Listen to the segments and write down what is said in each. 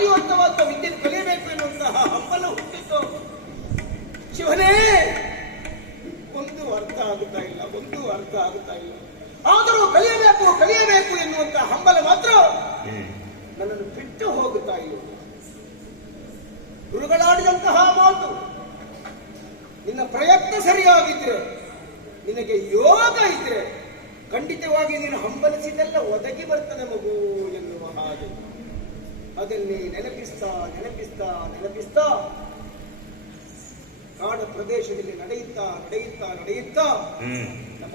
ಇಂತಹ ವಿದ್ಯೆಯನ್ನು ಕಲಿಯಬೇಕು ಎನ್ನುವಂತಹ ಹಂಬಲ ಹುಟ್ಟಿತ್ತು ಶಿವನೇ, ಒಂದು ಅರ್ಥ ಆಗುತ್ತಾ ಇಲ್ಲ, ಒಂದು ಅರ್ಥ ಆಗುತ್ತಾ ಇಲ್ಲ. ಆದರೂ ಕಲಿಯಬೇಕು ಕಲಿಯಬೇಕು ಎನ್ನುವಂತಹ ಹಂಬಲ ಮಾತ್ರ ನನ್ನನ್ನು ಬಿಟ್ಟು ಹೋಗುತ್ತಾ ಇಲ್ಲ. ಗುರುಗಳಾಡಿದಂತಹ ಮಾತು, ನಿನ್ನ ಪ್ರಯತ್ನ ಸರಿಯಾಗಿದ್ರೆ, ನಿನಗೆ ಯೋಗ ಇದ್ರೆ, ಖಂಡಿತವಾಗಿ ನೀನು ಹಂಬಲಿಸಿದೆಲ್ಲ ಒದಗಿ ಬರ್ತದೆ ಮಗು. ಅದನ್ನೇ ನೆನಪಿಸ್ತಾ ನೆನಪಿಸ್ತಾ ನೆನಪಿಸ್ತಾ. ಕಾಡ ಪ್ರದೇಶದಲ್ಲಿ ನಡೆಯುತ್ತಾ ನಡೆಯುತ್ತಾ ನಡೆಯುತ್ತಾ. ನಮ್ಮ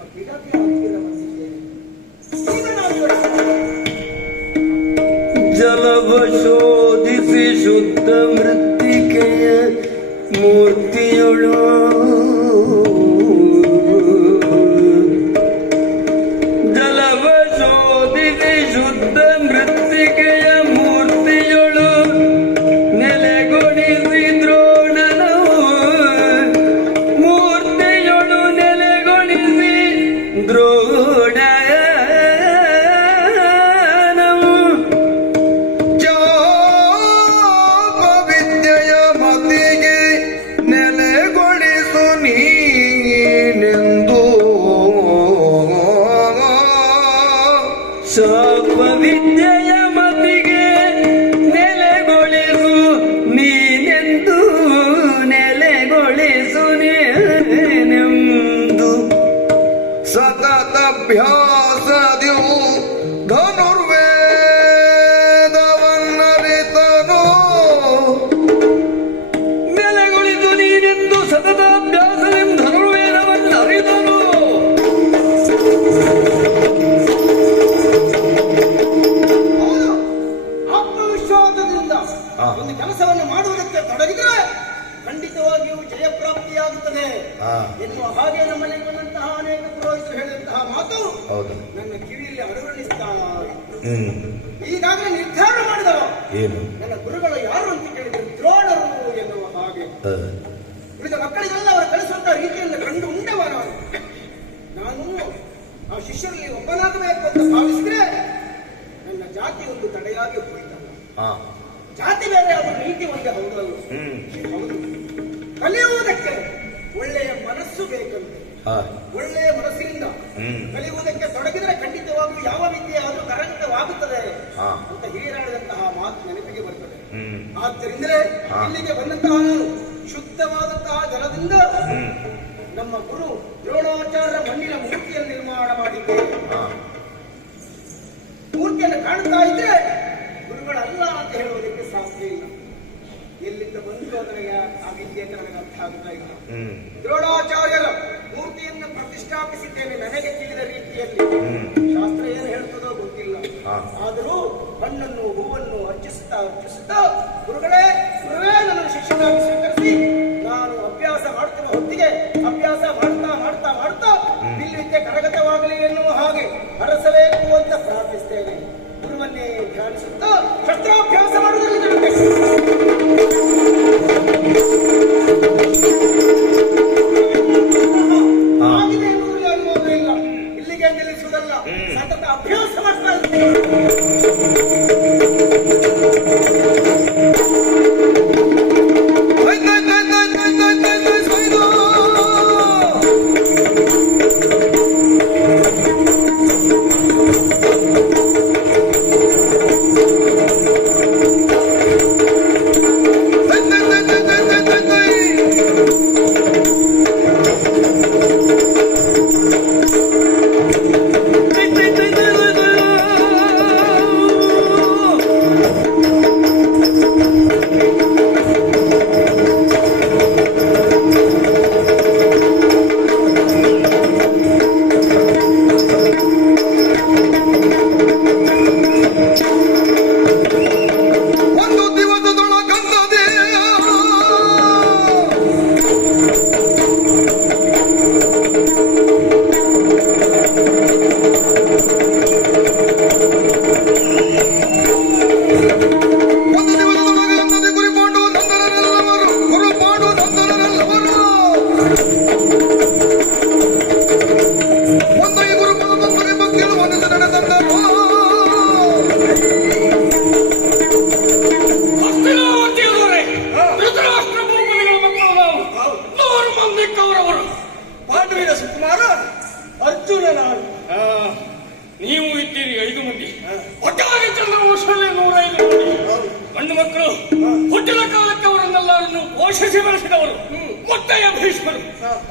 ಜಲವ ಶೋಧಿಸಿ ಶುದ್ಧ ಮೃತ್ತಿಕೆಯ ಮೂರ್ತಿಯೊಳು. behold. ಉಳಿದ ಮಕ್ಕಳಿಗೆಲ್ಲ ಅವರು ಕಲಿಸುವಂತಹ ರೀತಿಯನ್ನು ಕಂಡು ಉಂಡವ ನಾನು ಆ ಶಿಷ್ಯರಲ್ಲಿ ಒಬ್ಬನಾಗಬೇಕು ಅಂತ ಭಾವಿಸಿದ್ರೆ ನನ್ನ ಜಾತಿ ಒಂದು ತಡೆಯಾಗಿ ಹೋಯಿತಲ್ಲ ಜಾತಿ ಬೇರೆ ಅವರ ನೀತಿ ಒಂದೇ ಹೌದಲ್ಲ ಹೌದು. ಕಲಿಯುವುದಕ್ಕೆ ಒಳ್ಳೆಯ ಮನಸ್ಸು ಬೇಕಂತೆ. ಒಳ್ಳೆಯ ಮನಸ್ಸಿನಿಂದ ಹ್ಮ್. ಕಲಿಯುವುದಕ್ಕೆ ತೊಡಗಿದರೆ ಖಂಡಿತವಾಗಿಯೂ ಯಾವ ವಿದ್ಯೆ ಆದರೂ ಕರಂಕವಾಗುತ್ತದೆ ಅಂತ ಹಿರಿಯರಾಡಿದಂತಹ ಮಾತು ನೆನಪಿಗೆ ಬರ್ತದೆ. ಆದ್ದರಿಂದ ಆದ್ದರಿಂದಲೇ. ಇಲ್ಲಿಗೆ ಬಂದಂತಹ ನಾನು ಶುದ್ಧವಾದಂತಹ ಜಲದಿಂದ ನಮ್ಮ ಗುರು ದ್ರೋಣಾಚಾರ್ಯ ಮಣ್ಣಿನ ಮೂರ್ತಿಯನ್ನು ನಿರ್ಮಾಣ ಮಾಡಿದ್ದೇವೆ ಮೂರ್ತಿಯನ್ನು ಕಾಣ್ತಾ ಇದ್ರೆ ಗುರುಗಳಲ್ಲ ಅಂತ ಹೇಳುವುದಕ್ಕೆ ಸಾಧ್ಯ ಇಲ್ಲ. ಎಲ್ಲಿಂದ ಬಂದು ನನಗೆ ಆ ವಿದ್ಯೆ ನನಗೆ ಅರ್ಥ ಆಗ್ತಾ ಇಲ್ಲ. ದ್ರೋಣಾಚಾರ್ಯರ ಮೂರ್ತಿಯನ್ನು ಪ್ರತಿಷ್ಠಾಪಿಸಿದ್ದೇನೆ ನನಗೆ ತಿಳಿದ ರೀತಿಯಲ್ಲಿ. ಶಾಸ್ತ್ರ ಏನು ಹೇಳ್ತದೋ ಗೊತ್ತಿಲ್ಲ. ಆದರೂ ಹಣ್ಣನ್ನು ಹೂವನ್ನು ಅರ್ಚಿಸುತ್ತಾ ಅರ್ಚಿಸುತ್ತಾ ಗುರುಗಳೇ ಗುರುವೇ ನನ್ನ ಶಿಕ್ಷಣ ಸ್ವೀಕರಿಸಿ ನಾನು ಅಭ್ಯಾಸ ಮಾಡ್ತಿರುವ ಹೊತ್ತಿಗೆ ಅಭ್ಯಾಸ ಮಾಡ್ತಾ ಮಾಡ್ತಾ ಮಾಡ್ತಾ ಬಿಲ್ವಿದ್ಯೆ ಕರಗತವಾಗಲಿ ಎನ್ನುವ ಹಾಗೆ ಹರಸಬೇಕು ಅಂತ ಪ್ರಾರ್ಥಿಸ್ತೇನೆ. ಗುರುವನ್ನೇ ಧ್ಯಾನಿಸುತ್ತಾ ಶಸ್ತ್ರಾಭ್ಯಾಸ ಮಾಡುವುದರಲ್ಲಿ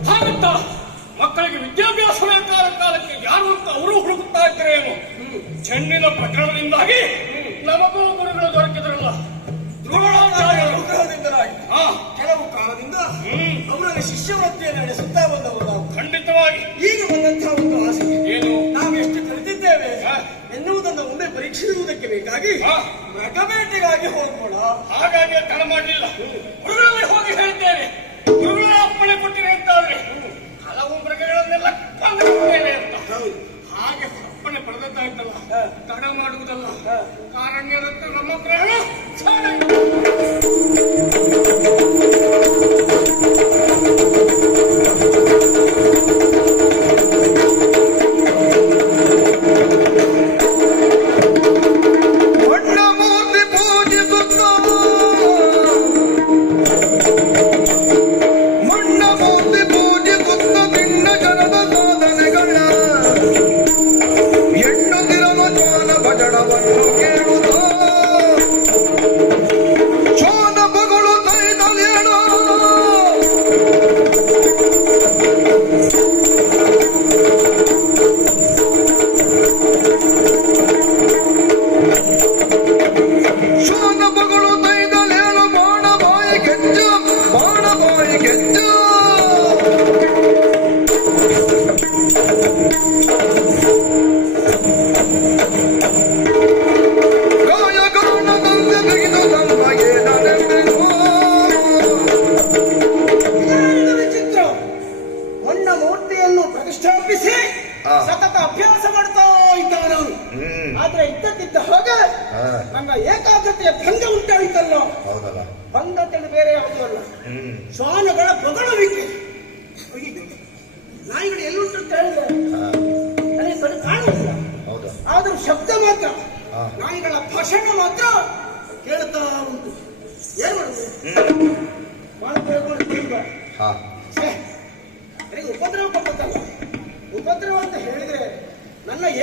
ಹಾಗಂತ ಮಕ್ಕಳಿಗೆ ವಿದ್ಯಾಭ್ಯಾಸ ಬೇಕಾದ ಕಾಲಕ್ಕೆ ಯಾರು ಅಂತ ಅವರು ಹುಡುಕುತ್ತಾ ಇದ್ದರೇನು ಚೆನ್ನಿನ ಪ್ರಕರಣದಿಂದಾಗಿ ನಮಗೂ ಗುರುಗಳು ದೊರಕಿದ್ರಲ್ಲ. ಕೆಲವು ಕಾಲದಿಂದ ಅವರಲ್ಲಿ ಶಿಷ್ಯವೃತ್ತಿಯನ್ನು ನಡೆಸುತ್ತಾ ಬಂದವರು ನಾವು. ಖಂಡಿತವಾಗಿ. ಈಗ ಬಂದಂತಹ ಒಂದು ಆಸೆ. ಏನು? ನಾವು ಎಷ್ಟು ಕಲಿತಿದ್ದೇವೆ. ಎನ್ನುವುದನ್ನು ಒಮ್ಮೆ ಪರೀಕ್ಷಿಸುವುದಕ್ಕೆ ಬೇಕಾಗಿ. ಮೃಗಬೇಟೆಗಾಗಿ ಹೋಗೋಣ. ಹಾಗಾಗಿ ತಡ ಮಾಡಲಿಲ್ಲ. ಗುರುಗಳಲ್ಲಿ ಹೋಗಿ ಹೇಳ್ತೇನೆ. ಗುರುಗಳ ಕೊಟ್ಟಿರಿ ಅಂತ ಅವ್ರಿ ಹಲವು ಮೃಗಗಳನ್ನೆಲ್ಲ ಕೊಂದಿದ್ದೇನೆ ಅಂತ ಹಾಗೆ ಅಪ್ಪಣೆ ಪಡೆದದ್ದಾಯ್ತಲ್ಲ. ತಡ ಮಾಡುವುದಲ್ಲ ಹಾ. ಕಾರಣ್ಯದತ್ತ ನಮ್ಮ ಪ್ರಯಾಣ ಸಾಗಿ.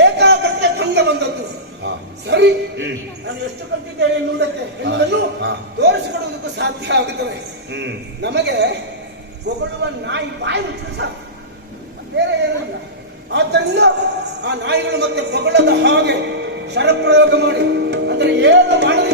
ಏಕಾಗ್ರತೆ ಭಂಗ ಬಂದದ್ದು. ಸರಿ. ನಾನು ಎಷ್ಟು ಕಲ್ತಿದ್ದೇನೆ ಎನ್ನುವುದಕ್ಕೆ ಎನ್ನುವುದನ್ನು. ತೋರಿಸಿಕೊಡುವುದಕ್ಕೂ ಸಾಧ್ಯ ಆಗುತ್ತದೆ. ನಮಗೆ ಹೊಗಳುವ ನಾಯಿ ಬಾಯಿ ಮುಚ್ಚಿದ್ರೆ ಸಾಕು. ಬೇರೆ ಏನಿಲ್ಲ ಆದ್ದರಿಂದ ಆ ನಾಯಿಗಳು ಮತ್ತೆ ಹೊಗಳದ ಹಾಗೆ ಶರಪ್ರಯೋಗ ಮಾಡಿ. ಅಂದರೆ ಏನು ಬಾಣದಿಂದ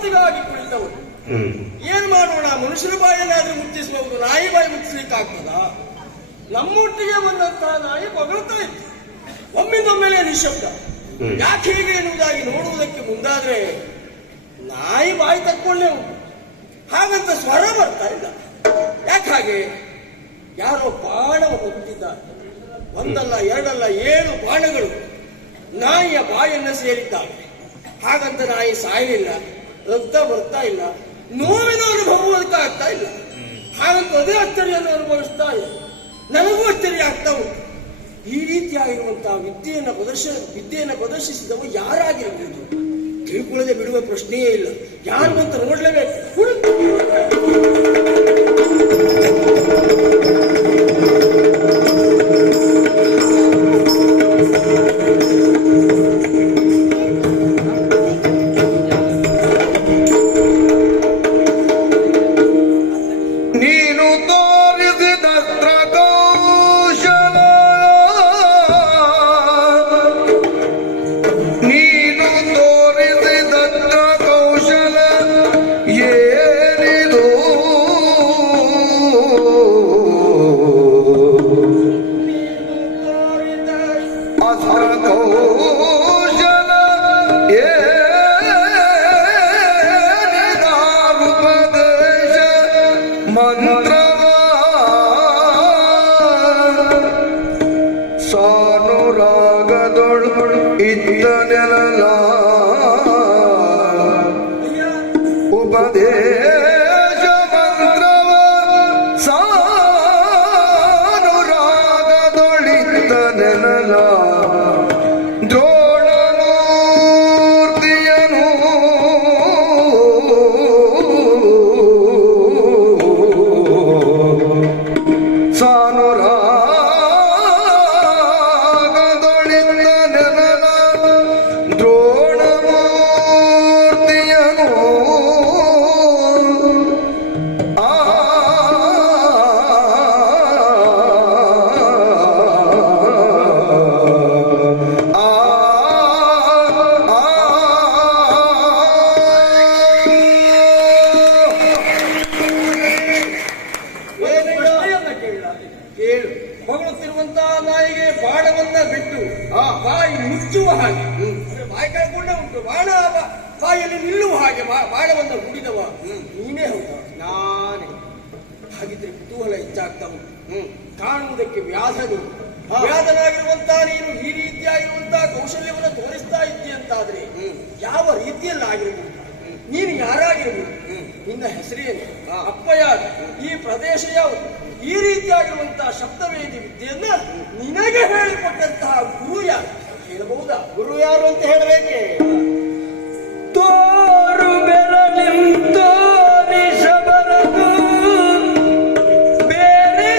ವಿಶ್ರಾಂತಿಗಾಗಿ ಕುಳಿತವರು ಏನ್ ಮಾಡೋಣ ಮನುಷ್ಯರ ಬಾಯನ್ನಾದ್ರೂ ಮುಚ್ಚಿಸಬಹುದು ನಾಯಿ ಬಾಯಿ ಮುಚ್ಚಿಸ್ಲಿಕ್ಕಾಗ್ತದ? ನಮ್ಮೊಟ್ಟಿಗೆ ಬಂದಂತಹ ನಾಯಿ ಬಗಳುತ್ತಾ ಇತ್ತು. ಒಮ್ಮಿಂದೊಮ್ಮೆಲೆ ನಿಶಬ್ದ. ಯಾಕೆ ಹೀಗೆ ಎನ್ನುವುದಾಗಿ ನೋಡುವುದಕ್ಕೆ ಮುಂದಾದ್ರೆ ನಾಯಿ ಬಾಯಿ ತಕ್ಕೊಳ್ಳೇ ಉಂಟು ಹಾಗಂತ ಸ್ವರ ಬರ್ತಾ ಇಲ್ಲ. ಯಾಕೆ ಹಾಗೆ? ಯಾರೋ ಬಾಣವ ಹೊತ್ತಿದ್ದಾರೆ ಒಂದಲ್ಲ ಎರಡಲ್ಲ ಏಳು ಬಾಣಗಳು ನಾಯಿಯ ಬಾಯನ್ನ ಸೇರಿದ್ದಾವೆ. ಹಾಗಂತ ನಾಯಿ ಸಾಯಲಿಲ್ಲ. ರಕ್ತ ಬರ್ತಾ ಇಲ್ಲ. ನೋವಿನ ಅನುಭವ ಆಗ್ತಾ ಇಲ್ಲ. ಹಾಗಂತ ಅದೇ ಅಚ್ಚರಿಯನ್ನು ಅನುಭವಿಸ್ತಾ ಇಲ್ಲ ನನಗೂ ಅಚ್ಚರಿ ಆಗ್ತಾ ಉಂಟು. ಈ ರೀತಿಯಾಗಿರುವಂತಹ ವಿದ್ಯೆಯನ್ನು ಪ್ರದರ್ಶನ ವಿದ್ಯೆಯನ್ನು ಪ್ರದರ್ಶಿಸಿದವ ಯಾರಾಗಿರಬಹುದು ತಿಳ್ಕೊಳ್ಳದೆ ಬಿಡುವ ಪ್ರಶ್ನೆಯೇ ಇಲ್ಲ. ಯಾರು ಅಂತ ನೋಡ್ಲೇಬೇಕು? মন্ত্র ಈ ರೀತಿಯಾಗಿರುವಂತಹ ಶಬ್ದವೇದಿ ವಿದ್ಯೆಯನ್ನ ನಿನಗೆ ಹೇಳಿಕೊಟ್ಟಂತಹ ಗುರು ಯಾರು? ಹೇಳಬಹುದಾ? ಗುರು ಯಾರು ಅಂತ ಹೇಳಬೇಕೆ? ತೋರು ಬೆರಲಿಂತೋ ಬೇರೆ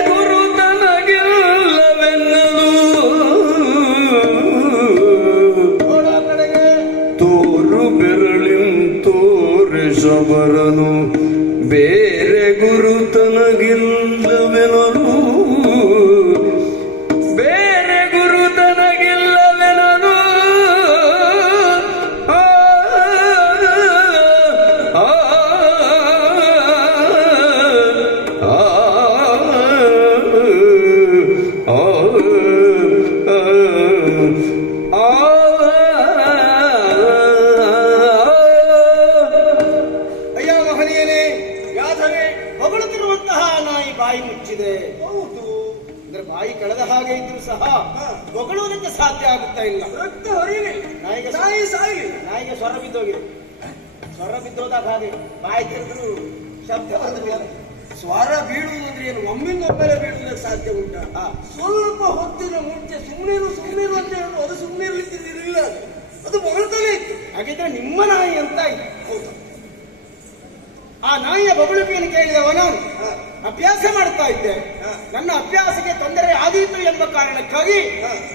ಅಭ್ಯಾಸಕ್ಕೆ ತೊಂದರೆ ಆದೀತು ಎಂಬ ಕಾರಣಕ್ಕಾಗಿ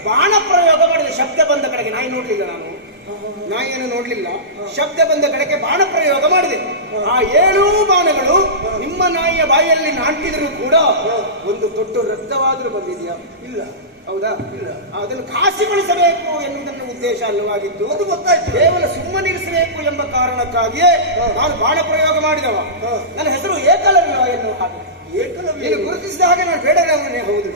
ಬಾಣ ಪ್ರಯೋಗ ಮಾಡಿದ ಶಬ್ದ ಬಂದ ಕಡೆಗೆ. ನಾಯಿ ನೋಡ್ಲಿಲ್ಲ ನಾನು. ನಾಯಿಯನ್ನು ನೋಡ್ಲಿಲ್ಲ. ಶಬ್ದ ಬಂದ ಕಡೆಗೆ ಬಾಣ ಪ್ರಯೋಗ ಮಾಡಿದೆ. ಆ ಏಳೂ ಬಾಣಗಳು ನಿಮ್ಮ ನಾಯಿಯ ಬಾಯಲ್ಲಿ ನಾಟಿದರೂ ಕೂಡ ಒಂದು ದೊಡ್ಡ ರಕ್ತವಾದರೂ ಬಂದಿದೆಯಾ? ಇಲ್ಲ. ಹೌದಾ? ಇಲ್ಲ. ಅದನ್ನು ಖಾಸಿಗೊಳಿಸಬೇಕು ಎನ್ನುವುದನ್ನು ಉದ್ದೇಶ ಅಲ್ಲವಾಗಿತ್ತು. ಅದು ಗೊತ್ತಾಯ್ತು. ಕೇವಲ ಸುಮ್ಮನಿರಿಸಬೇಕು ಎಂಬ ಕಾರಣಕ್ಕಾಗಿಯೇ ನಾನು ಬಾಣ ಪ್ರಯೋಗ ಮಾಡಿದವ. ನನ್ನ ಹೆಸರು ಏಕಲವ್ಯ ಎನ್ನುವ ಹಾಗೆ. ನೀನು ಗುರುತಿಸಿದ ಹಾಗೆ ನಾನು ಬೇಡರವನೇ ಹೌದು.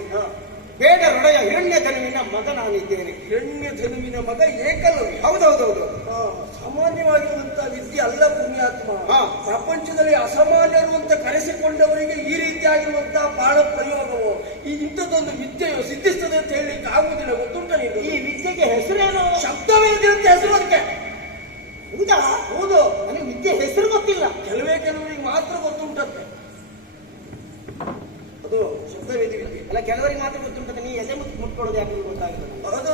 ಬೇಡರೊಡೆಯ ಹಿರಣ್ಯ ಧನುವಿನ ಮಗ ನಾನಿದ್ದೇನೆ ಹಿರಣ್ಯ ಧನುವಿನ ಮಗ ಏಕಲವ್ಯ. ಹೌದೌದೌದು ಸಾಮಾನ್ಯವಾಗಿರುವಂತಹ ವಿದ್ಯೆ ಅಲ್ಲ ಪುಣ್ಯಾತ್ಮ. ಹಾ. ಪ್ರಪಂಚದಲ್ಲಿ ಅಸಾಮಾನ್ಯರು ಅಂತ ಕರೆಸಿಕೊಂಡವರಿಗೆ ಈ ರೀತಿಯಾಗಿರುವಂತಹ ಬಾಳ ಪ್ರಯೋಗವು ಈ ಇಂಥದ್ದೊಂದು ವಿದ್ಯೆಯು ಸಿದ್ಧಿಸ್ತದೆ ಅಂತ ಹೇಳಲಿಕ್ಕೆ ಆಗುವುದಿಲ್ಲ ಗೊತ್ತುಂಟ ನೀನು ಈ ವಿದ್ಯೆಗೆ ಹೆಸರೇನು ಶಬ್ದವೇದಿ ಅಂತ ಹೆಸರು ಅದಕ್ಕೆ. ಹೌದಾ? ಹೌದು. ನನಗೆ ವಿದ್ಯೆ ಹೆಸರು ಗೊತ್ತಿಲ್ಲ. ಕೆಲವೇ ಕೆಲವರಿಗೆ ಮಾತ್ರ ಗೊತ್ತುಂಟಂತೆ ಅದು ಶಬ್ದವೇದಿ ವಿದ್ಯೆ ಅಲ್ಲ ಕೆಲವರಿಗೆ ಮಾತ್ರ ಗೊತ್ತುಂಟದೆ ನೀ ಎದೆ ಮುತ್ತು ಮುಟ್ಕೊಳ್ಳೋದು ಯಾಕೆ ಗೊತ್ತಾಗಿಲ್ಲ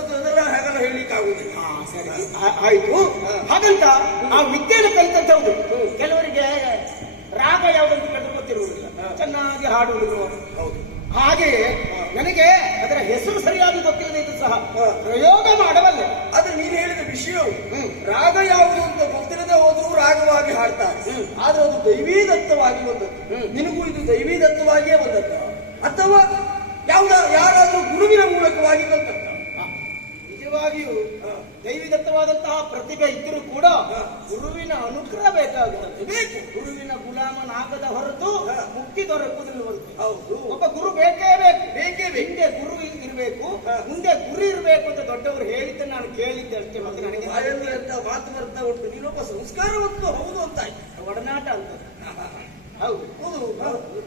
ಅದೆಲ್ಲ ಹಾಗೆಲ್ಲ ಹೇಳಲಿಕ್ಕೆ ಆಗುದಿಲ್ಲ. ಸರಿ. ಆಯ್ತು. ಹಾಗಂತ ಆ ವಿದ್ಯೆಯನ್ನು ಕಲಿತಂತ ಹೌದು ಕೆಲವರಿಗೆ ರಾಗ ಯಾವುದಂತ ಕಂಡು ಗೊತ್ತಿರುವುದಿಲ್ಲ. ಚೆನ್ನಾಗಿ ಹಾಡುವುದು. ಹೌದು. ಹಾಗೆ ನನಗೆ ಅದರ ಹೆಸರು ಸರಿಯಾಗಿ ಗೊತ್ತಿಲ್ಲದೆ ಇದ್ದು ಸಹ ಪ್ರಯೋಗ ಮಾಡಬಲ್ಲೆ. ಆದ್ರೆ ನೀನು ಹೇಳಿದ ವಿಷಯ. ರಾಗ ಯಾವುದು ಅಂತ ಗೊತ್ತಿರದೆ ಹೋದ್ರು ರಾಗವಾಗಿ ಹಾಡ್ತಾರೆ. ಆದ್ರೆ ಅದು ದೈವೀ ದತ್ತವಾಗಿ ಬಂದದ್ದು ನಿನಗೂ ಇದು ದೈವೀದತ್ತವಾಗಿಯೇ ಬಂದದ್ದು. ಅಥವಾ ಯಾವ್ದ ಯಾರಾದರೂ ಗುರುವಿನ ಮೂಲಕವಾಗಿ ಕಲ್ತಂತ ನಿಜವಾಗಿಯೂ ದೈವಿದತ್ತವಾದಂತಹ ಪ್ರತಿಭೆ ಇದ್ದರೂ ಕೂಡ ಗುರುವಿನ ಅನುಗ್ರಹ ಬೇಕಾಗುತ್ತದೆ ಬೇಕು. ಗುರುವಿನ ಗುಲಾಮನಾಗದ ಹೊರತು ಮುಕ್ತಿ ದೊರಕುವುದಿಲ್ಲ ಹೊರತು ಹೌದು. ಒಬ್ಬ ಗುರು ಬೇಕೇ ಬೇಕು. ಬೇಕೇ ಹಿಂದೆ ಗುರು ಇರಬೇಕು. ಮುಂದೆ ಗುರು ಇರಬೇಕು ಅಂತ ದೊಡ್ಡವರು ಹೇಳಿದ್ದೆ ನಾನು ಕೇಳಿದ್ದೆ ಅಷ್ಟೇ ಮತ್ತೆ ನನಗೆ ಮಾತು ಬರ್ತಾ ಉಂಟು. ನೀನೊಬ್ಬ ಸಂಸ್ಕಾರವಂತೂ ಹೌದು ಅಂತ ಒಡನಾಟ ಅಂತ. ಹೌದು.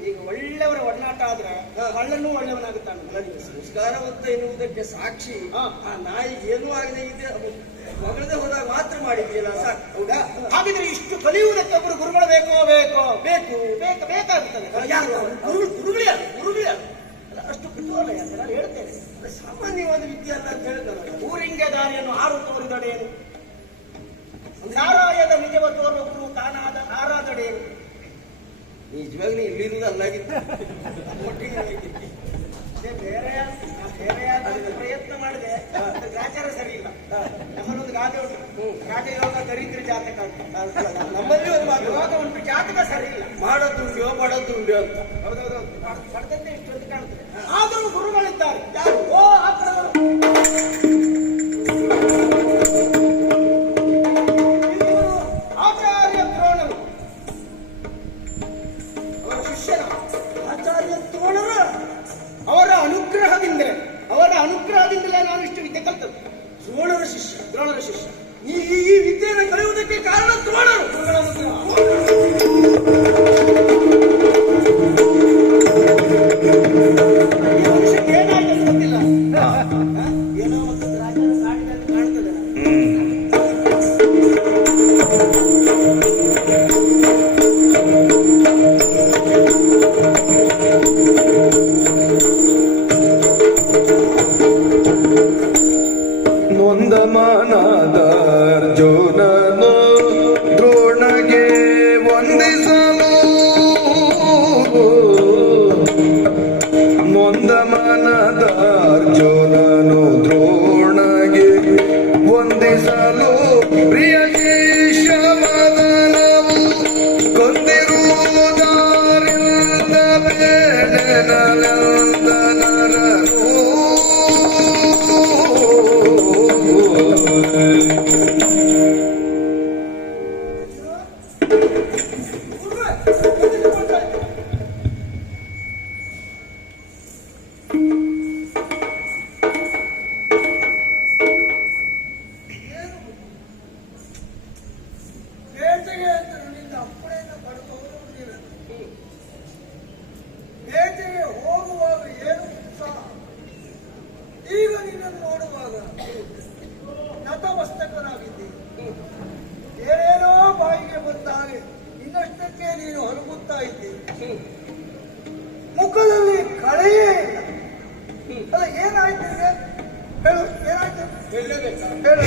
ಈಗ ಒಳ್ಳೆಯವರ ಒಡನಾಟ ಆದ್ರೆ ಕಳ್ಳನು ಒಳ್ಳೆಯವನಾಗುತ್ತಾನೆ. ಸಂಸ್ಕಾರವಂತ ಎನ್ನುವುದಕ್ಕೆ ಸಾಕ್ಷಿ. ಆ ನಾಯಿ ಏನೂ ಆಗದೆ ಇದೆ. ಮಗಳದ ಹೋದಾಗ ಮಾತ್ರ ಮಾಡಿದ್ಯಲ್ಲ ಸಾಕು. ಹೌದಾ? ಹಾಗಿದ್ರೆ ಇಷ್ಟು ಕಲಿಯುವುದಕ್ಕೆ ಒಬ್ಬರು ಗುರುಗಳು ಬೇಕೋ ಬೇಕೋ? ಬೇಕು ಬೇಕ ಬೇಕಾಗುತ್ತದೆ. ಯಾರು ಗುರುಗಳೇ ಅಲ್ಲ ಗುರುಗಳೇ ಅಲ್ಲ ಅಷ್ಟು ಕುತೂಹಲ ಯಾಕೆ? ನಾನು ಹೇಳ್ತೇನೆ. ಸಾಮಾನ್ಯವಾದ ವಿದ್ಯೆ ಅಲ್ಲ ಅಂತ ಹೇಳ್ತಾರೆ ಊರಿಂಗೆ ದಾರಿಯನ್ನು ಆರು ತೋರಿದಡೇನು ನಾರಾಯದ ನಿಜವ ತೋರುವ ಗುರು ಕಾನಾದ ಆರಾದಡೇನು ನಿಜವಾಗ್ಲೂ ಇಲ್ಲಿರುವುದು ಅಲ್ಲಾಗಿತ್ತು. ಬೇರೆ ಬೇರೆ ಪ್ರಯತ್ನ ಮಾಡಿದೆ. ಅದ್ರ ಆಚಾರ ಸರಿ ಇಲ್ಲ. ನಮ್ಮಲ್ಲೊಂದು ಗಾದೆ ಉಂಟು. ರಾಜಯೋಗ ದರಿದ್ರ ಜಾತಕ ನಮ್ಮಲ್ಲಿ ಒಂದು ಯೋಗ ಉಂಟು ಜಾತಕ ಸರಿ ಇಲ್ಲ. ಮಾಡೋದುಂಡ್ಯೋ ಮಾಡೋದುಂಡ್ಯೋ ಅಂತ. ಹೌದೌದು ಪಡೆದಂತೆ ಇಷ್ಟೊಂದು ಕಾಣ್ತದೆ. ಆದರೂ ಗುರುಗಳಿದ್ದಾರೆ. ಯಾರು? ಓ ಆ ಶಿಷ್ಯ ದ್ರೋಣರ ಶಿಷ್ಯ. ಈ ಈ- ವಿದ್ಯೆಯನ್ನು ಕಲಿಯುವುದಕ್ಕೆ ಕಾರಣ ದ್ರೋಣರು praise the Lord. ಇದ್ದೀನಿ ಮುಖದಲ್ಲಿ ಕಳೆಯೇ ಇಲ್ಲ. ಅಲ್ಲ ಏನಾಯ್ತು? ಹೇಳು ಏನಾಯ್ತು? ಹೇಳು.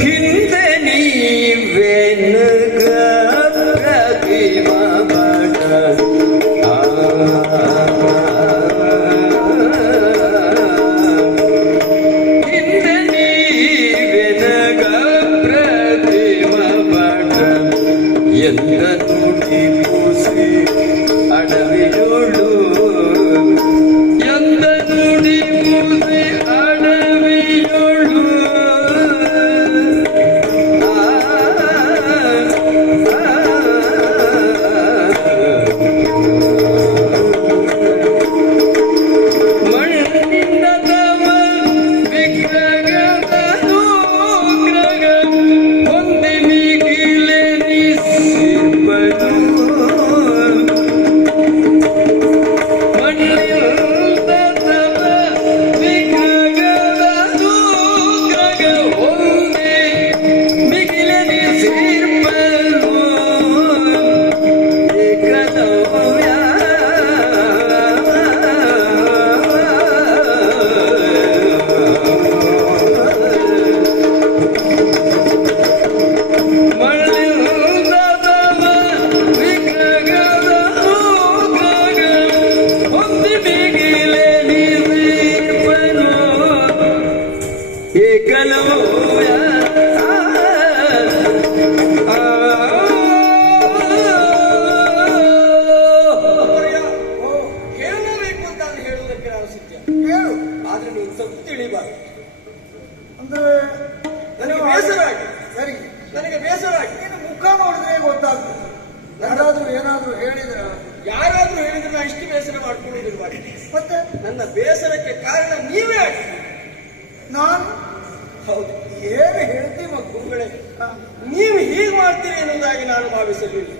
ನೀವು ಹೀಗೆ ಮಾಡ್ತೀರಿ ಎನ್ನುವುದಾಗಿ ನಾನು ಭಾವಿಸಲಿಲ್ಲ.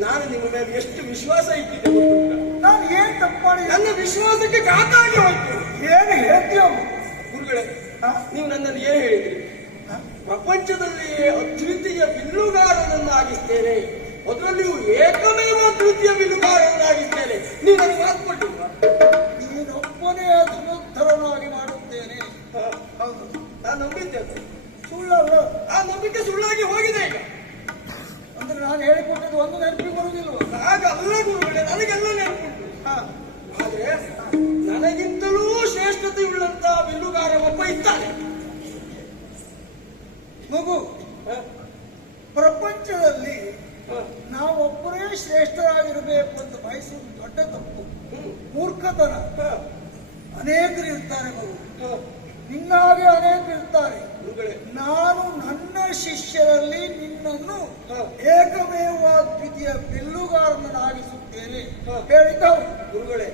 ನಾನು ನಿಮ್ಮ ಮೇಲೆ ಎಷ್ಟು ವಿಶ್ವಾಸ ಇಟ್ಟಿದ್ದೆ? ನಾನು ಏನ್ ತಪ್ಪು ಮಾಡಿ ನನ್ನ ವಿಶ್ವಾಸಕ್ಕೆ ಘಾತ ಆಗಿ ಹೋಯ್ತು. ಏನು ಹೇಳ್ತೀವ ನೀವು ನನ್ನನ್ನು ಏನು ಹೇಳಿದ್ರಿ? ಪ್ರಪಂಚದಲ್ಲಿ ಅದ್ವಿತೀಯ ಬಿಲ್ಲುಗಾರನನ್ನಾಗಿಸ್ತೇನೆ. ಅದರಲ್ಲಿಯೂ ಏಕಮೇವ ಅದ್ವಿತೀಯ ಬಿಲ್ಲುಗಾರನನ್ನಾಗಿಸ್ತೇನೆ. ನೀವು ನನಗೆ ಮಾತು ಕೊಟ್ಟಿಲ್ವಾ? ನೀನೊಬ್ಬನೇ ಅದನ್ನು ಮಾಡುತ್ತೇನೆ. ಹೌದು. ನಾನು ನಂಬಿದ್ದೆ. ಸುಳ್ಳಲ್ಲ. ಆ ನಂಬಿಕೆ ಸುಳ್ಳಾಗಿ ಹೋಗಿದೆ ಈಗ. ಅಂದ್ರೆ ನಾನು ಹೇಳಿಕೊಟ್ಟದ್ದು ಒಂದು ನೆನಪಿಗೆ ಬರುವುದಿಲ್ವ? ಹಾಗಲ್ಲ ಗುರುಗಳೇ ನನಗೆಲ್ಲ ನೆನಪುಂಟು. ಆದ್ರೆ ನನಗಿಂತಲೂ ಶ್ರೇಷ್ಠತೆಯುಳ್ಳಂತ ಬಿಲ್ಲುಗಾರ ಒಬ್ಬ ಇದ್ದಾನೆ. ಮಗು ಪ್ರಪಂಚದಲ್ಲಿ ನಾವು ನಾವೊಬ್ಬರೇ ಶ್ರೇಷ್ಠರಾಗಿರಬೇಕು ಅಂತ ಬಯಸುವುದು ದೊಡ್ಡ ತಪ್ಪು. ಮೂರ್ಖತನ. ಅನೇಕರು ಇರ್ತಾರೆ ಮಗು. ನಿನ್ನಾಗೆ ಅನೇಕರು ಇರ್ತಾರೆ. ನಾನು ನನ್ನ ಶಿಷ್ಯರಲ್ಲಿ ನಿನ್ನನ್ನು. ಏಕಮೇವ ದ್ವಿತೀಯ ಬಿಲ್ಲುಗಾರನನ್ನಾಗಿಸುತ್ತೇನೆ ಹ. ಹೇಳಿದ್ದವು ಗುರುಗಳೇ.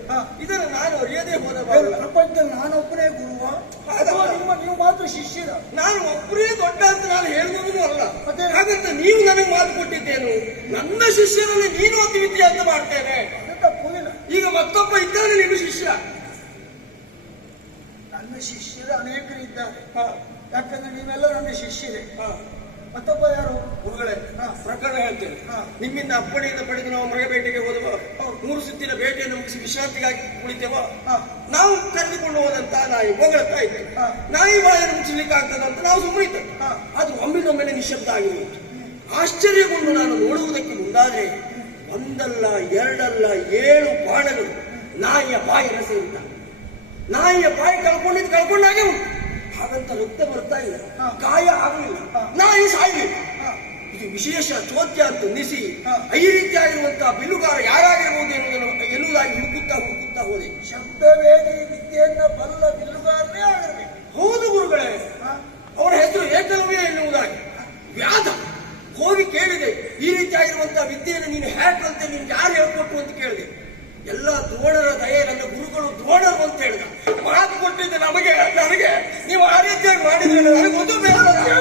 ಇದನ್ನು ನಾನು ಅರಿಯದೇ ಹೋದ. ಪ್ರಪಂಚದಲ್ಲಿ ನಾನೊಬ್ಬನೇ ಗುರುವ. ಅಥವಾ ನಿಮ್ಮ ನೀವು ಮಾತ್ರ ಶಿಷ್ಯರ. ನಾನು ಒಬ್ಬರೇ ದೊಡ್ಡ ಅಂತ ನಾನು ಹೇಳಿದವನು ಅಲ್ಲ. ಮತ್ತೆ? ಹಾಗಂತ ನೀವು ನನಗೆ ಮಾತು ಕೊಟ್ಟಿದ್ದೇನು? ನನ್ನ ಶಿಷ್ಯರಲ್ಲಿ ನೀನು ಅದ್ವಿತೀಯ ಅಂತ ಮಾಡ್ತೇನೆ. ಈಗ ಮತ್ತೊಬ್ಬ ಇದ್ದಾನೆ ನೀನು ಶಿಷ್ಯ. ನನ್ನ ಶಿಷ್ಯರು ಅನೇಕರಿದ್ದಾರೆ ಯಾಕಂದ್ರೆ ನೀವೆಲ್ಲ ನನ್ನ ಶಿಷ್ಯರೇ. ಹ. ಮತ್ತೊಬ್ಬ ಯಾರು? ಗುರುಗಳೇ. ಪ್ರಕರಣ ಹೇಳ್ತೇನೆ. ನಿಮ್ಮಿಂದ ಅಪ್ಪಣೆಯಿಂದ ಪಡೆದು ನಾವು ಮೃಗಬೇಟೆಗೆ ಹೋದವ. ಮೂರು ಸುತ್ತಿನ ಬೇಟೆಯನ್ನು ಮುಗಿಸಿ ವಿಶ್ರಾಂತಿಗಾಗಿ ಕುಳಿತೇವ. ನಾವು ಕರೆದುಕೊಂಡು ಹೋದಂತ ನಾಯಿ ಹೊಗಳ್ತಾ ಇದ್ದೆ ನಾಯಿ ಬಾಯನ್ನು ಮುಚ್ಚಲಿಕ್ಕೆ ಆಗ್ತದ ಅಂತ ನಾವು ಸುಮ್ಮನಿದ್ದೆ ಹ. ಅದು ಒಮ್ಮೆಗೊಮ್ಮೆಲೆ ನಿಶಬ್ದ ಆಗಿರುವುದು. ಆಶ್ಚರ್ಯಗೊಂಡು ನಾನು ನೋಡುವುದಕ್ಕೆ ಮುಂದಾದ್ರೆ ಒಂದಲ್ಲ ಎರಡಲ್ಲ ಏಳು ಬಾಣಗಳು ನಾಯಿಯ ಬಾಯಿ ರಸ ನಾಯಿಯ ಬಾಯಿ ಕಳ್ಕೊಂಡಿದ್ದು ಕಳ್ಕೊಂಡಾಗೆ ಉಂಟು. ಹಾಗಂತ ರಕ್ತ ಬರ್ತಾ ಇಲ್ಲ ಗಾಯ ಆಗಲಿಲ್ಲ. ನಾ ಈ ಸಾಯ ಇದು ವಿಶೇಷ ಚೋದ್ಯ ಅಂತ ನಿಸಿ ಐ ಈ ರೀತಿಯಾಗಿರುವಂತಹ ಬಿಲ್ಲುಗಾರ ಯಾರಾಗಿರಬಹುದು ಎನ್ನುವುದನ್ನು ಎನ್ನುವುದಾಗಿ ಹುಡುಕುತ್ತಾ ಹುಡುಕುತ್ತಾ ಹೋದೆ. ಶಬ್ದವೇದಿ ವಿದ್ಯೆಯನ್ನ ಬಲ್ಲ ಬಿಲ್ಲುಗಾರನೇ ಆಗಿರಬೇಕು. ಹೌದು ಗುರುಗಳೇ? ಅವರ ಹೆಸರು ಏಕಲವ್ಯ ಎನ್ನುವುದಾಗಿ. ವ್ಯಾಧ. ಹೋಗಿ ಕೇಳಿದೆ. ಈ ರೀತಿಯಾಗಿರುವಂತಹ ವಿದ್ಯೆಯನ್ನು ನೀನು ಹೇಗೆ ಅಂತ ನಿನ್ಗೆ ಯಾರು ಹೇಳ್ಕೊಟ್ಟು ಅಂತ ಕೇಳಿದೆ. ಎಲ್ಲ ದ್ರೋಣರ ದಯೆ ನನ್ನ ಗುರುಗಳು ದ್ರೋಣರು ಅಂತ ಹೇಳಿದ. ಮಾತು ಕೊಟ್ಟಿದ್ದೆ ನಮಗೆ ನನಗೆ. 哎，我都没有了。